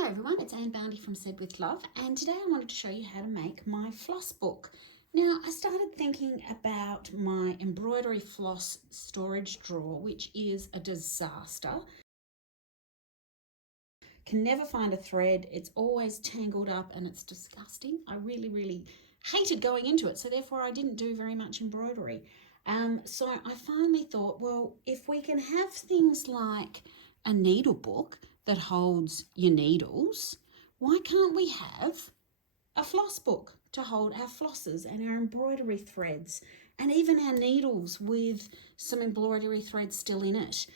Hi everyone, it's Anne Boundy from Said With Love, and today I wanted to show you how to make my floss book. Now, I started thinking about my embroidery floss storage drawer, which is a disaster. Can never find a thread, it's always tangled up and it's disgusting. I really hated going into it, so therefore I didn't do very much embroidery. So I finally thought, well, if we can have things like a needle book that holds your needles, why can't we have a floss book to hold our flosses and our embroidery threads and even our needles with some embroidery threads still in it?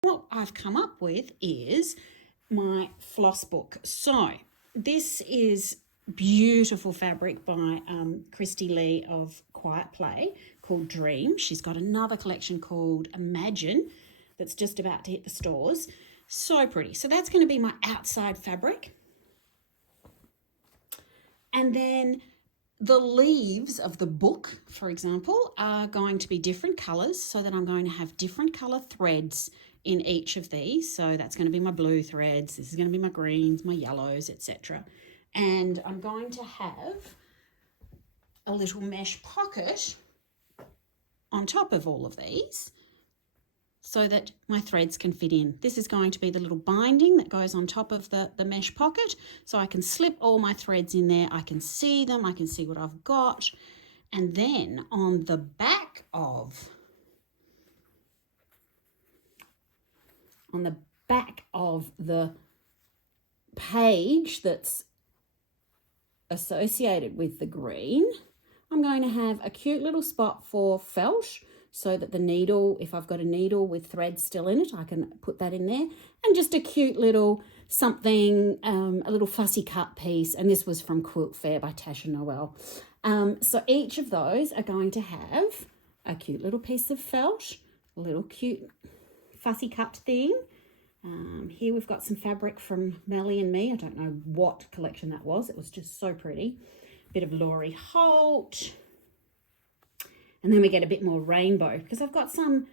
What I've come up with is my floss book. So this is beautiful fabric by Christy Lee of Quiet Play called Dream. She's got another collection called Imagine that's just about to hit the stores. So pretty. So that's going to be my outside fabric. And then the leaves of the book, for example, are going to be different colours, so that I'm going to have different colour threads in each of these. So that's going to be my blue threads, this is going to be my greens, my yellows, etc. And I'm going to have a little mesh pocket on top of all of these so that my threads can fit in. This is going to be the little binding that goes on top of the mesh pocket, so I can slip all my threads in there, I can see them, I can see what I've got. And then on the back of the page that's associated with the green, I'm going to have a cute little spot for felt, so that the needle, if I've got a needle with threads still in it, I can put that in there. And just a cute little something, a little fussy cut piece. And this was from Quilt Fair by Tasha Noel. So each of those are going to have a cute little piece of felt, a little cute fussy cut thing. Here we've got some fabric from Melly and Me. I don't know what collection that was. It was just so pretty. Bit of Laurie Holt. And then we get a bit more rainbow, because I've got some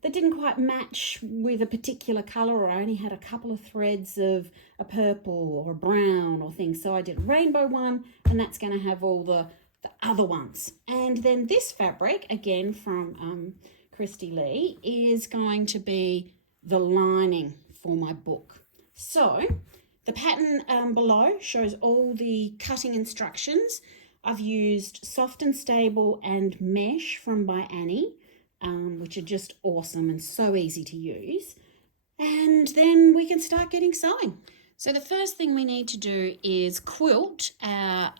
that didn't quite match with a particular colour, or I only had a couple of threads of a purple or a brown or things. So I did a rainbow one, and that's going to have all the other ones. And then this fabric, again from Christy Lee, is going to be the lining for my book. So the pattern below shows all the cutting instructions. I've used Soft and Stable and Mesh from by Annie, which are just awesome and so easy to use. And then we can start getting sewing. So the first thing we need to do is quilt our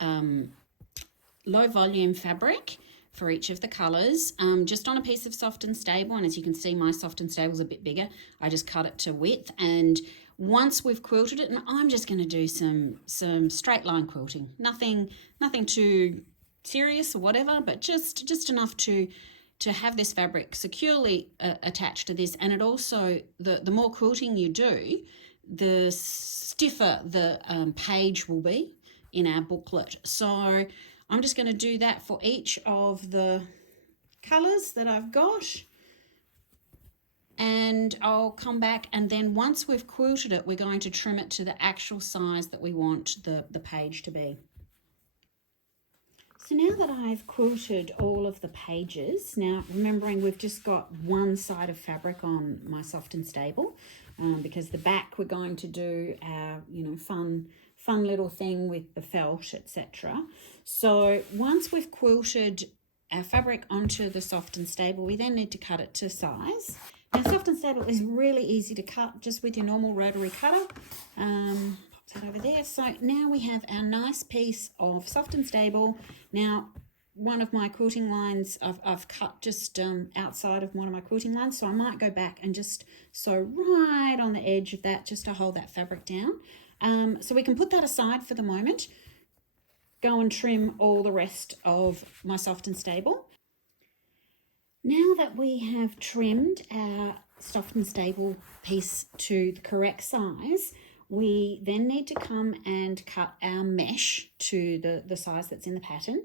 low volume fabric for each of the colours, just on a piece of Soft and Stable. And as you can see, my Soft and Stable is a bit bigger. I just cut it to width, and once we've quilted it, and I'm just going to do some straight line quilting, nothing too serious or whatever, but just enough to have this fabric securely attached to this. And it also, the more quilting you do, the stiffer the page will be in our booklet. So I'm just going to do that for each of the colours that I've got. And I'll come back, and then once we've quilted it, we're going to trim it to the actual size that we want the page to be. So now that I've quilted all of the pages, now remembering we've just got one side of fabric on my Soft and Stable, because the back we're going to do our, fun little thing with the felt, etc. So once we've quilted our fabric onto the Soft and Stable, we then need to cut it to size. Now, Soft and Stable is really easy to cut just with your normal rotary cutter. Pop that over there. So now we have our nice piece of Soft and Stable. Now, one of my quilting lines, I've cut just outside of one of my quilting lines, so I might go back and just sew right on the edge of that, just to hold that fabric down. So we can put that aside for the moment. Go and trim all the rest of my Soft and Stable. Now that we have trimmed our Soft and Stable piece to the correct size, we then need to come and cut our mesh to the size that's in the pattern.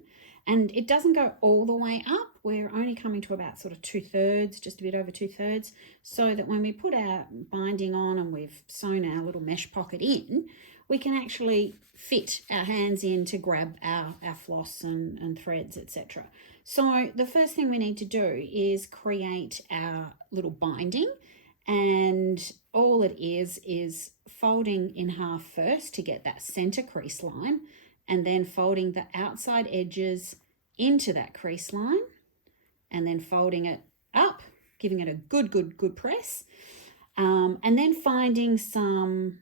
And it doesn't go all the way up. We're only coming to about sort of 2/3, just a bit over 2/3, so that when we put our binding on and we've sewn our little mesh pocket in, we can actually fit our hands in to grab our floss and threads, etc. So the first thing we need to do is create our little binding, and all it is folding in half first to get that center crease line, and then folding the outside edges into that crease line, and then folding it up, giving it a good press, and then finding some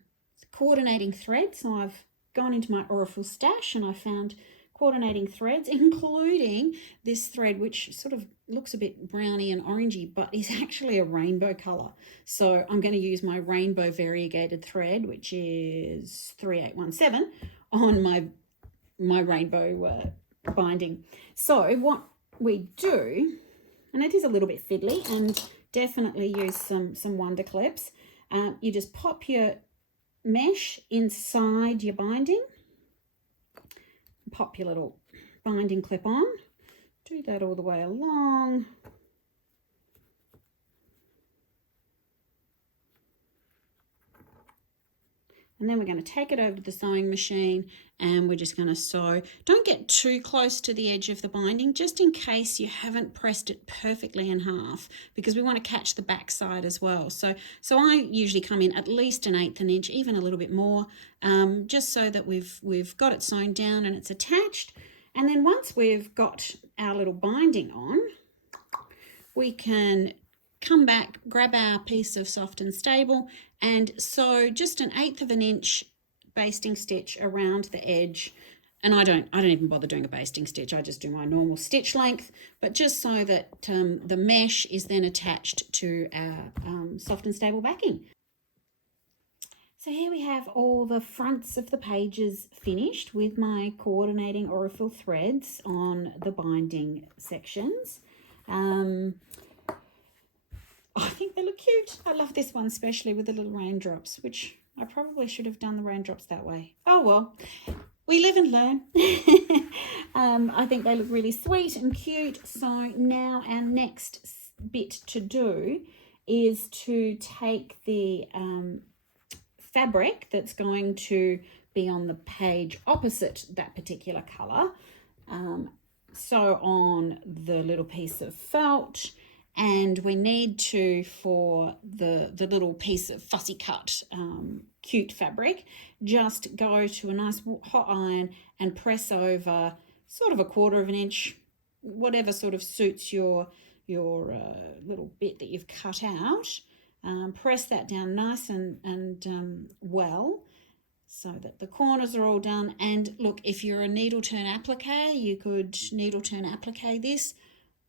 coordinating threads. So I've gone into my Aurifil stash and I found coordinating threads, including this thread, which sort of looks a bit browny and orangey, but is actually a rainbow color. So I'm going to use my rainbow variegated thread, which is 3817, on my rainbow binding. So what we do, and it is a little bit fiddly, and definitely use some wonder clips. You just pop your mesh inside your binding, pop your little binding clip on, do that all the way along. And then we're going to take it over to the sewing machine and we're just going to sew. Don't get too close to the edge of the binding, just in case you haven't pressed it perfectly in half, because we want to catch the back side as well. So I usually come in at least 1/8 inch, even a little bit more, just so that we've got it sewn down and it's attached. And then once we've got our little binding on, we can come back, grab our piece of soft and stable, and sew just 1/8 inch basting stitch around the edge. And I don't even bother doing a basting stitch. I just do my normal stitch length, but just so that the mesh is then attached to our soft and stable backing. So here we have all the fronts of the pages finished with my coordinating Aurifil threads on the binding sections. I think they look cute. I love this one, especially with the little raindrops, which I probably should have done the raindrops that way. Oh, well, we live and learn. I think they look really sweet and cute. So now our next bit to do is to take the fabric that's going to be on the page opposite that particular colour, sew on the little piece of felt. And we need to, for the little piece of fussy cut cute fabric, just go to a nice hot iron and press over sort of 1/4 inch, whatever sort of suits your little bit that you've cut out. Press that down nice and well, so that the corners are all done. And look, if you're a needle turn applique, you could needle turn applique this.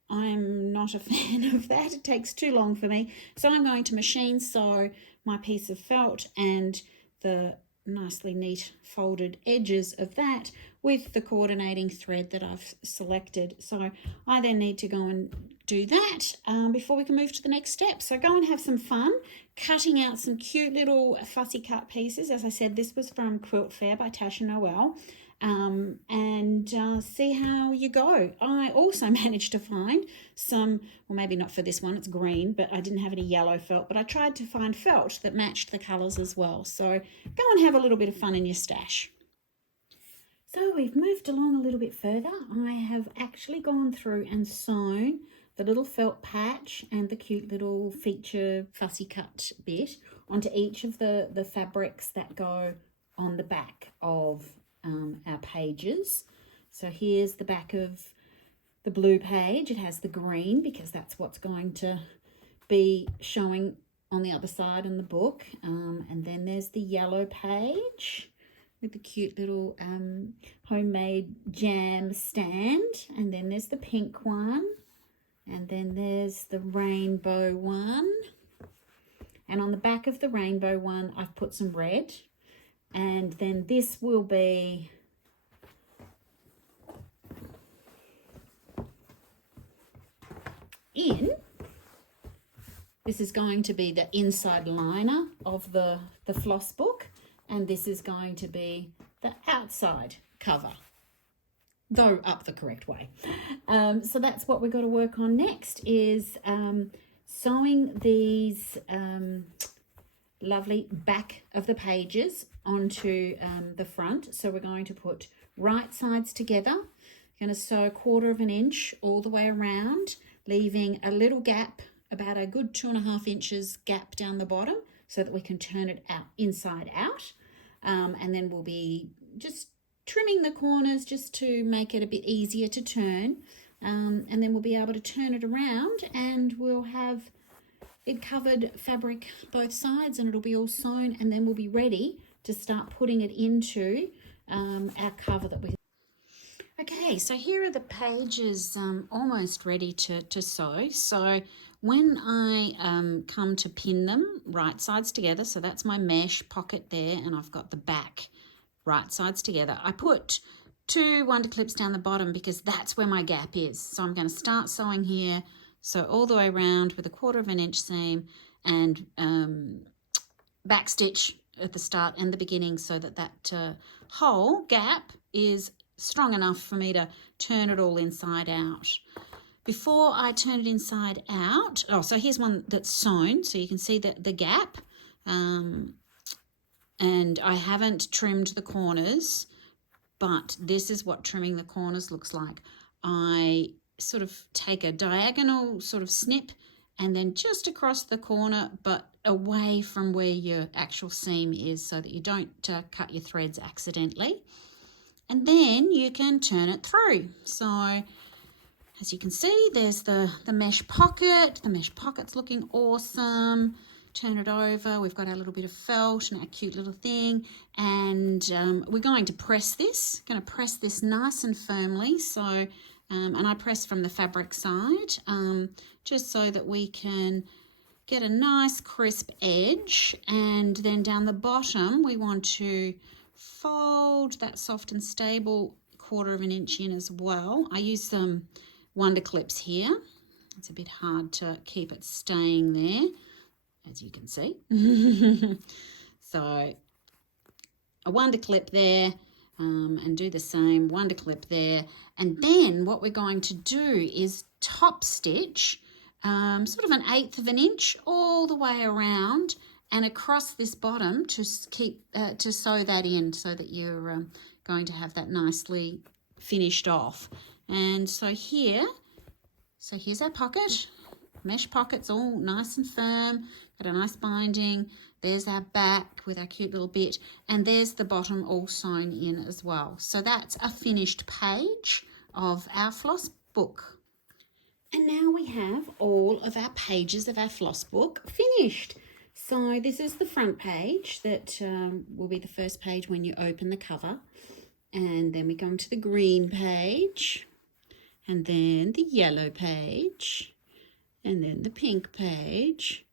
I'm not a fan of that. It takes too long for me. So I'm going to machine sew my piece of felt and the nicely neat folded edges of that with the coordinating thread that I've selected. So I then need to go and do that before we can move to the next step. So go and have some fun cutting out some cute little fussy cut pieces. As I said, this was from Quilt Fair by Tasha Noel. And see how you go. I also managed to find some, well, maybe not for this one, it's green, but I didn't have any yellow felt, but I tried to find felt that matched the colours as well. So go and have a little bit of fun in your stash. So we've moved along a little bit further. I have actually gone through and sewn the little felt patch and the cute little feature fussy cut bit onto each of the fabrics that go on the back of our pages. So here's the back of the blue page. It has the green because that's what's going to be showing on the other side in the book. And then there's the yellow page with the cute little homemade jam stand. And then there's the pink one. And then there's the rainbow one. And on the back of the rainbow one, I've put some red. And then this will be this is going to be the inside liner of the Floss Book, and this is going to be the outside cover. though up the correct way. So that's what we've got to work on next, is sewing these lovely back of the pages onto the front. So we're going to put right sides together. Going to sew 1/4 of an inch all the way around, leaving a little gap, about a good 2.5 inches gap down the bottom, so that we can turn it out inside out. And then we'll be just trimming the corners just to make it a bit easier to turn. And then we'll be able to turn it around and we'll have it covered fabric both sides, and it'll be all sewn, and then we'll be ready to start putting it into our cover that we. Okay, so here are the pages almost ready to sew. So when I come to pin them right sides together, so that's my mesh pocket there, and I've got the back right sides together, I put 2 wonder clips down the bottom because that's where my gap is. So I'm going to start sewing here, so all the way around with a 1/4 of an inch seam, and back stitch at the start and the beginning, so that that whole gap is strong enough for me to turn it all inside out. Before I turn it inside out, so here's one that's sewn, so you can see the gap, and I haven't trimmed the corners, but this is what trimming the corners looks like. I sort of take a diagonal sort of snip and then just across the corner, but away from where your actual seam is, so that you don't cut your threads accidentally. And then you can turn it through. So as you can see, there's the mesh pocket. The mesh pocket's looking awesome. Turn it over. We've got our little bit of felt and our cute little thing. And we're going to press this. Going to press this nice and firmly. So, and I press from the fabric side, just so that we can get a nice crisp edge. And then down the bottom, we want to fold that soft and stable 1/4 of an inch in as well. I use some wonder clips here. It's a bit hard to keep it staying there, as you can see. So a wonder clip there, and do the same wonder clip there. And then what we're going to do is top stitch sort of 1/8 of an inch all the way around and across this bottom to keep to sew that in, so that you're going to have that nicely finished off. And so here's our pocket. Mesh pocket's all nice and firm, got a nice binding. There's our back with our cute little bit, and there's the bottom all sewn in as well. So that's a finished page of our floss book. And now we have all of our pages of our floss book finished. So this is the front page that will be the first page when you open the cover. And then we go into the green page, and then the yellow page, and then the pink page,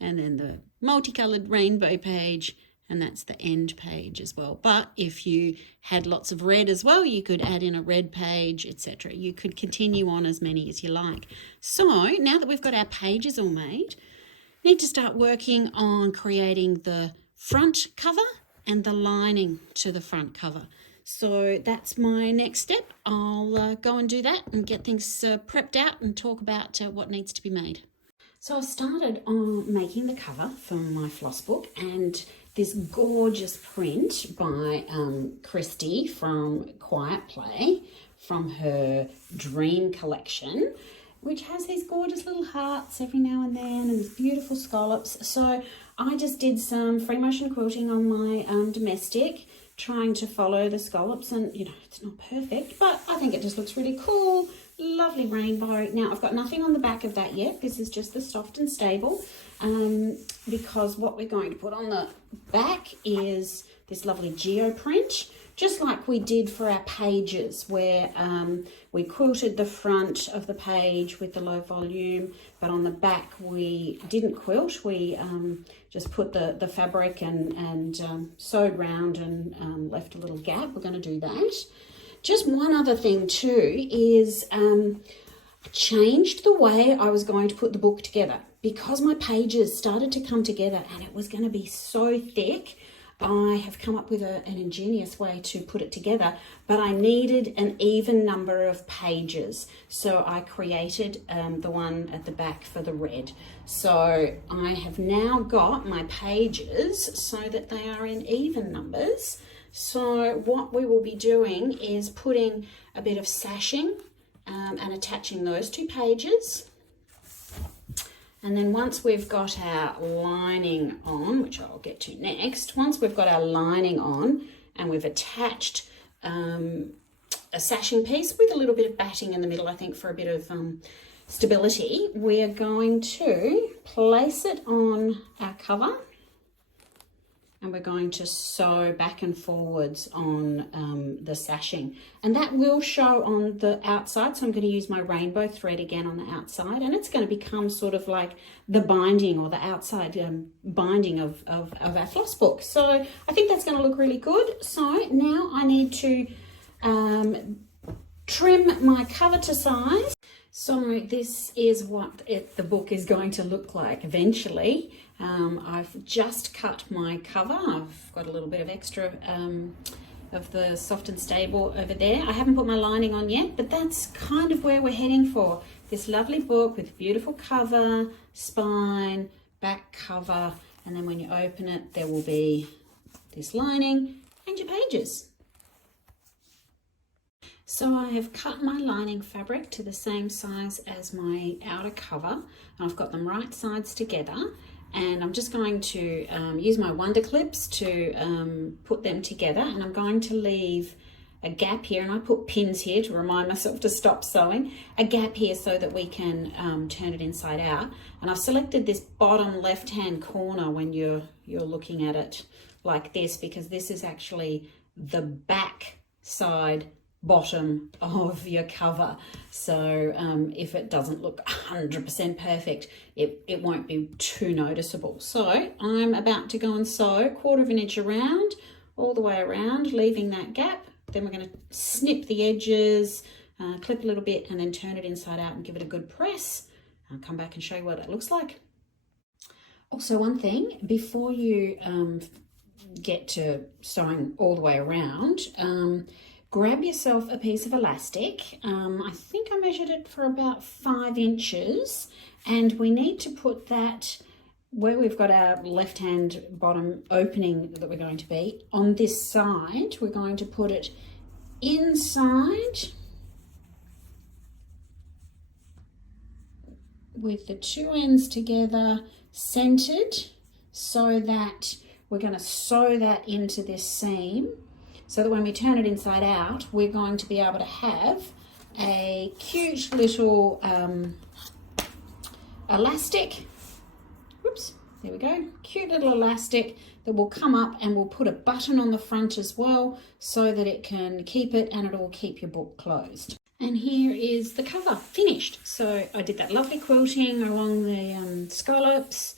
and then the multicoloured rainbow page, and that's the end page as well. But if you had lots of red as well, you could add in a red page, etc. You could continue on as many as you like. So now that we've got our pages all made, need to start working on creating the front cover and the lining to the front cover. So that's my next step. I'll go and do that and get things prepped out and talk about what needs to be made. So I've started on making the cover for my floss book, and this gorgeous print by Christy from Quiet Play, from her Dream collection, which has these gorgeous little hearts every now and then and these beautiful scallops. So I just did some free motion quilting on my domestic, trying to follow the scallops, and it's not perfect, but I think it just looks really cool. Lovely rainbow. Now I've got nothing on the back of that yet. This is just the soft and stable, because what we're going to put on the back is this lovely geoprint, just like we did for our pages, where we quilted the front of the page with the low volume, but on the back we didn't quilt. We just put the fabric and sewed round and left a little gap. We're going to do that. Just one other thing too is I changed the way I was going to put the book together, because my pages started to come together and it was going to be so thick. I have come up with an ingenious way to put it together, but I needed an even number of pages. So I created the one at the back for the red. So I have now got my pages so that they are in even numbers. So what we will be doing is putting a bit of sashing and attaching those two pages. And then once we've got our lining on, which I'll get to next, once we've got our lining on and we've attached a sashing piece with a little bit of batting in the middle, I think for a bit of stability, we're going to place it on our cover. And we're going to sew back and forwards on the sashing, and that will show on the outside. So I'm going to use my rainbow thread again on the outside, and it's going to become sort of like the binding or the outside binding of our floss book. So I think that's going to look really good. So now I need to trim my cover to size. So this is what the book is going to look like eventually. I've just cut my cover. I've got a little bit of extra of the soft and stable over there. I haven't put my lining on yet, but that's kind of where we're heading for. This lovely book with beautiful cover, spine, back cover, and then when you open it, there will be this lining and your pages. So I have cut my lining fabric to the same size as my outer cover, and I've got them right sides together, and I'm just going to use my wonder clips to put them together, and I'm going to leave a gap here, and I put pins here to remind myself to stop sewing, a gap here so that we can turn it inside out. And I've selected this bottom left hand corner when you're looking at it like this, because this is actually the back side bottom of your cover. So if it doesn't look 100% perfect, it won't be too noticeable. So I'm about to go and sew 1/4 inch around, all the way around, leaving that gap. Then we're going to snip the edges, clip a little bit, and then turn it inside out and give it a good press. I'll come back and show you what that looks like. Also, one thing, before you get to sewing all the way around, grab yourself a piece of elastic. I think I measured it for about 5 inches, and we need to put that where we've got our left hand bottom opening that we're going to be on this side. We're going to put it inside with the two ends together, centered, so that we're going to sew that into this seam, so that when we turn it inside out, we're going to be able to have a cute little elastic. Whoops, there we go. Cute little elastic that will come up, and we'll put a button on the front as well so that it can keep it and it will keep your book closed. And here is the cover finished. So I did that lovely quilting along the scallops,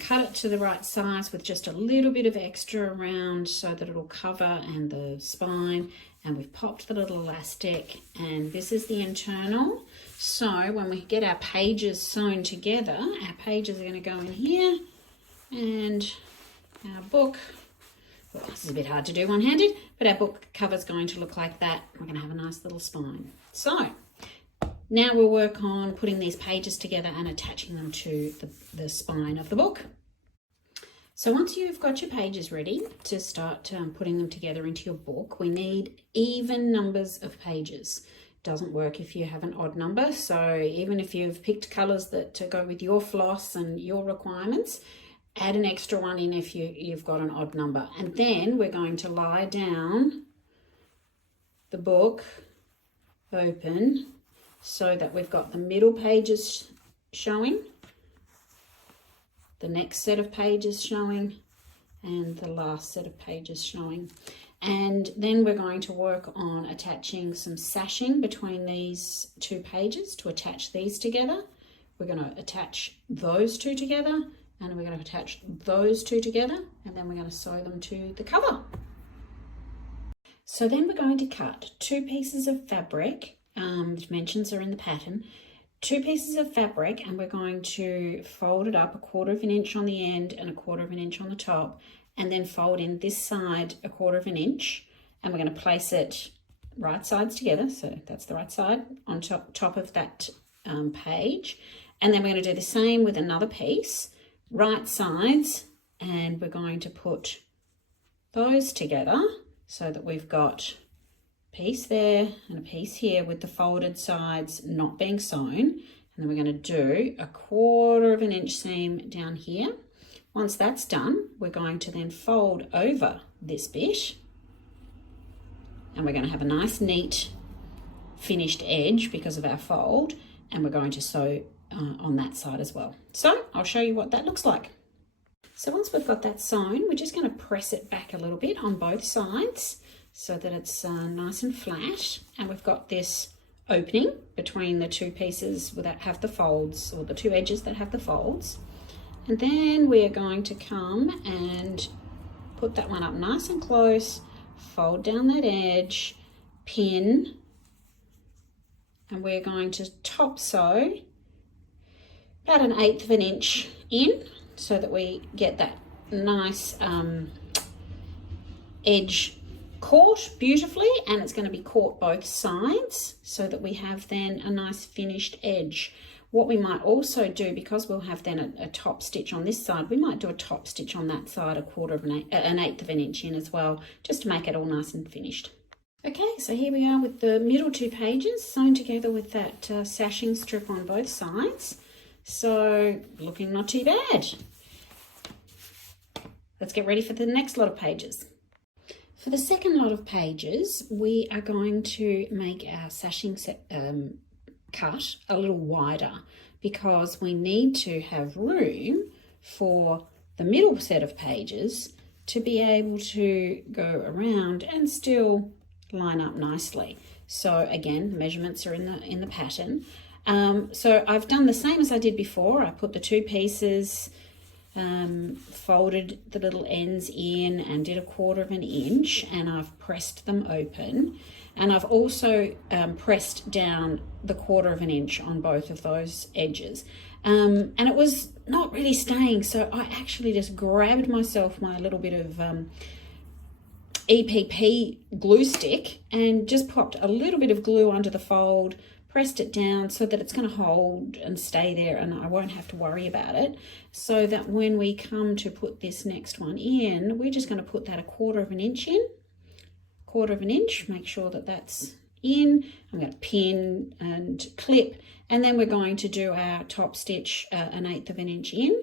cut it to the right size with just a little bit of extra around so that it'll cover and the spine, and we've popped the little elastic, and this is the internal. So when we get our pages sewn together, our pages are going to go in here, and our book, well, this is a bit hard to do one-handed, but our book cover is going to look like that. We're going to have a nice little spine. So now we'll work on putting these pages together and attaching them to the spine of the book. So once you've got your pages ready to start putting them together into your book, we need even numbers of pages. Doesn't work if you have an odd number. So even if you've picked colours that go with your floss and your requirements, add an extra one in if you've got an odd number. And then we're going to lie down the book open so that we've got the middle pages showing, the next set of pages showing, and the last set of pages showing. And then we're going to work on attaching some sashing between these two pages to attach these together. We're going to attach those two together, and we're going to attach those two together, and then we're going to sew them to the cover. So then we're going to cut 2 pieces of fabric. The dimensions are in the pattern. 2 pieces of fabric, and we're going to fold it up 1/4 inch on the end and 1/4 inch on the top, and then fold in this side 1/4 inch, and we're going to place it right sides together. So that's the right side on top of that page. And then we're going to do the same with another piece, right sides, and we're going to put those together so that we've got a piece there and a piece here with the folded sides not being sewn. And then we're going to do 1/4 inch seam down here. Once that's done, we're going to then fold over this bit, and we're going to have a nice neat finished edge because of our fold, and we're going to sew on that side as well. So I'll show you what that looks like. So once we've got that sewn, we're just going to press it back a little bit on both sides so that it's nice and flat, and we've got this opening between the two pieces that have the folds, or the two edges that have the folds. And then we're going to come and put that one up nice and close, fold down that edge, pin, and we're going to top sew about 1/8 inch in so that we get that nice edge caught beautifully, and it's going to be caught both sides so that we have then a nice finished edge. What we might also do, because we'll have then a top stitch on this side, we might do a top stitch on that side 1/8 inch in as well, just to make it all nice and finished. Okay, so here we are with the middle two pages sewn together with that sashing strip on both sides. So looking not too bad. Let's get ready for the next lot of pages. For the second lot of pages, we are going to make our sashing cut a little wider, because we need to have room for the middle set of pages to be able to go around and still line up nicely. So again, the measurements are in the pattern. So I've done the same as I did before. I put the two pieces, folded the little ends in and did 1/4 inch, and I've pressed them open. And I've also pressed down the 1/4 inch on both of those edges. And it was not really staying, so I actually just grabbed myself my little bit of EPP glue stick and just popped a little bit of glue under the fold, pressed it down so that it's going to hold and stay there, and I won't have to worry about it, so that when we come to put this next one in, we're just going to put that 1/4 inch in. 1/4 inch, make sure that that's in. I'm going to pin and clip, and then we're going to do our top stitch 1/8 inch in.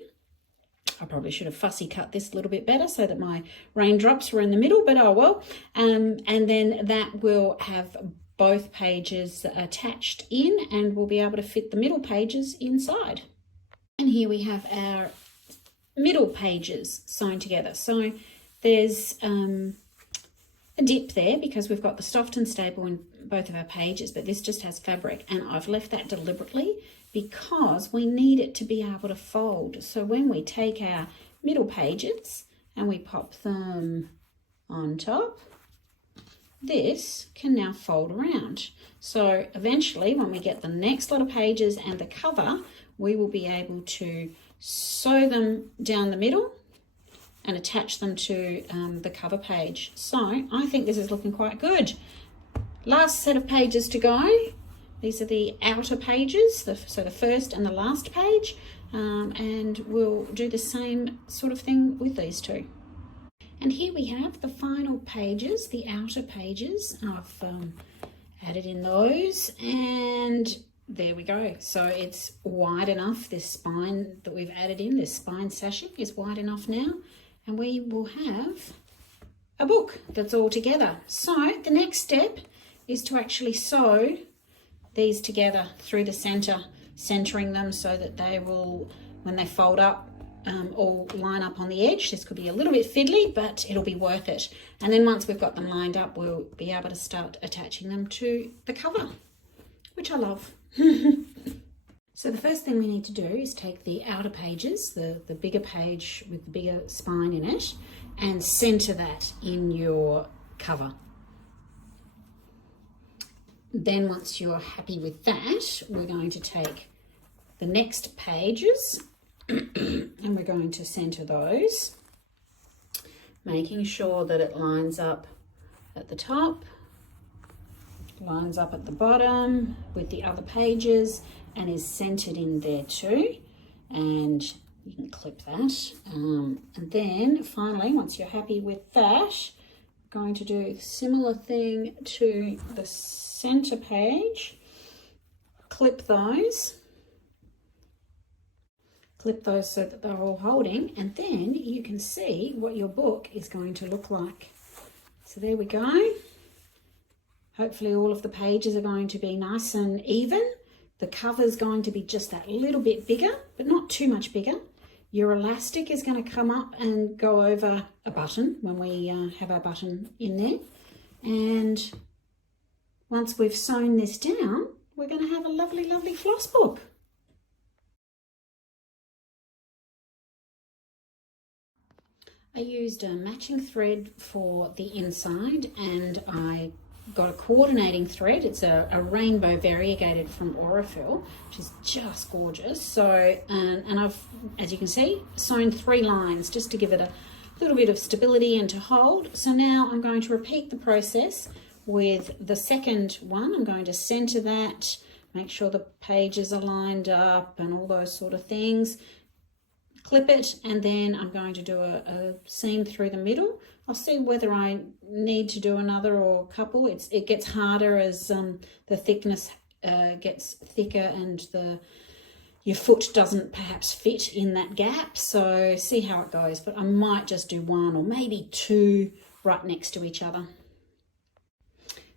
I probably should have fussy cut this a little bit better so that my raindrops were in the middle, but oh well. And then that will have both pages attached in, and we'll be able to fit the middle pages inside. And here we have our middle pages sewn together. So there's a dip there because we've got the soft and stable in both of our pages, but this just has fabric, and I've left that deliberately because we need it to be able to fold. So when we take our middle pages and we pop them on top, this can now fold around. So eventually, when we get the next lot of pages and the cover, we will be able to sew them down the middle and attach them to the cover page. So I think this is looking quite good. Last set of pages to go. These are the outer pages, so the first and the last page, and we'll do the same sort of thing with these two. And here we have the final pages, the outer pages. I've added in those, and there we go. So it's wide enough. This spine that we've added in, this spine sashing, is wide enough now, and we will have a book that's all together. So the next step is to actually sew these together through the center, centering them so that they will, when they fold up, all line up on the edge. This could be a little bit fiddly, but it'll be worth it. And then once we've got them lined up, we'll be able to start attaching them to the cover, which I love. So the first thing we need to do is take the outer pages, the bigger page with the bigger spine in it, and center that in your cover. Then once you're happy with that, we're going to take the next pages and we're going to center those making sure that it lines up at the top, lines up at the bottom with the other pages, and is centered in there too. And you can clip that. And then finally, once you're happy with that, I'm going to do a similar thing to the center page. Clip those so that they're all holding, and then you can see what your book is going to look like. So there we go. Hopefully all of the pages are going to be nice and even. The cover's going to be just that little bit bigger, but not too much bigger. Your elastic is going to come up and go over a button when we have our button in there. And once we've sewn this down, we're going to have a lovely, lovely floss book. I used a matching thread for the inside, and I got a coordinating thread. It's a rainbow variegated from Aurifil, which is just gorgeous. So, and I've, as you can see, sewn 3 lines just to give it a little bit of stability and to hold. So now I'm going to repeat the process with the second one. I'm going to center that, make sure the pages are lined up and all those sort of things. Clip it, and then I'm going to do a seam through the middle. I'll see whether I need to do another or a couple. It gets harder as the thickness gets thicker and your foot doesn't perhaps fit in that gap. So see how it goes, but I might just do 1 or maybe 2 right next to each other.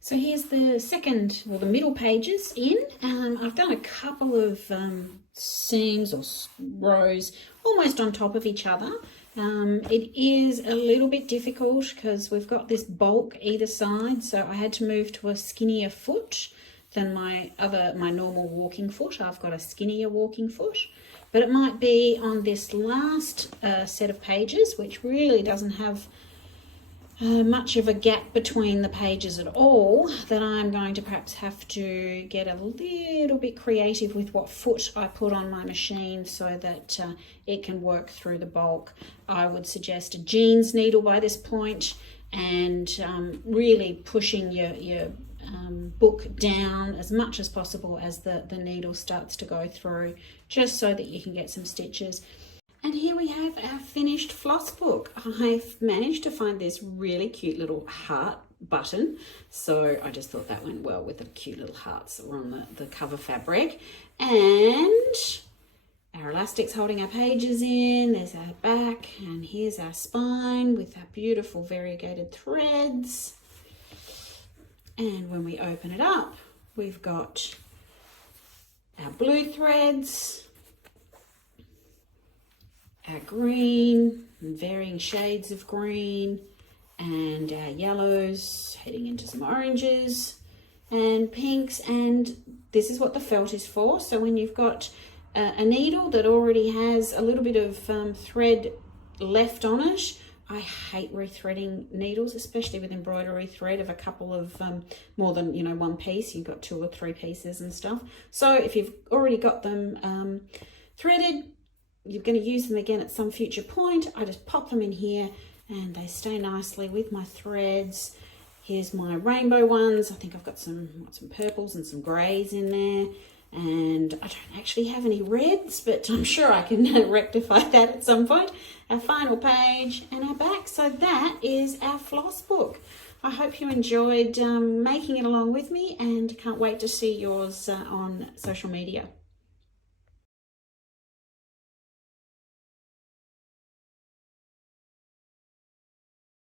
So here's the second, well, the middle pages in. I've done a couple of seams or rows almost on top of each other. It is a little bit difficult because we've got this bulk either side, so I had to move to a skinnier foot than my normal walking foot. I've got a skinnier walking foot, but it might be on this last set of pages, which really doesn't have much of a gap between the pages at all, that I'm going to perhaps have to get a little bit creative with what foot I put on my machine so that it can work through the bulk. I would suggest a jeans needle by this point, and really pushing your book down as much as possible as the needle starts to go through, just so that you can get some stitches. And here we have our finished floss book. I've managed to find this really cute little heart button, so I just thought that went well with the cute little hearts that were on the cover fabric. And our elastic's holding our pages in, there's our back, and here's our spine with our beautiful variegated threads. And when we open it up, we've got our blue threads, our green, and varying shades of green, and our yellows heading into some oranges and pinks. And this is what the felt is for. So when you've got a needle that already has a little bit of thread left on it, I hate rethreading needles, especially with embroidery thread of a couple of more than, you know, 1 piece. You've got 2 or 3 pieces and stuff. So if you've already got them threaded, you're going to use them again at some future point, I just pop them in here and they stay nicely with my threads. Here's my rainbow ones. I think I've got some purples and some greys in there. And I don't actually have any reds, but I'm sure I can rectify that at some point. Our final page and our back. So that is our floss book. I hope you enjoyed making it along with me, and can't wait to see yours on social media.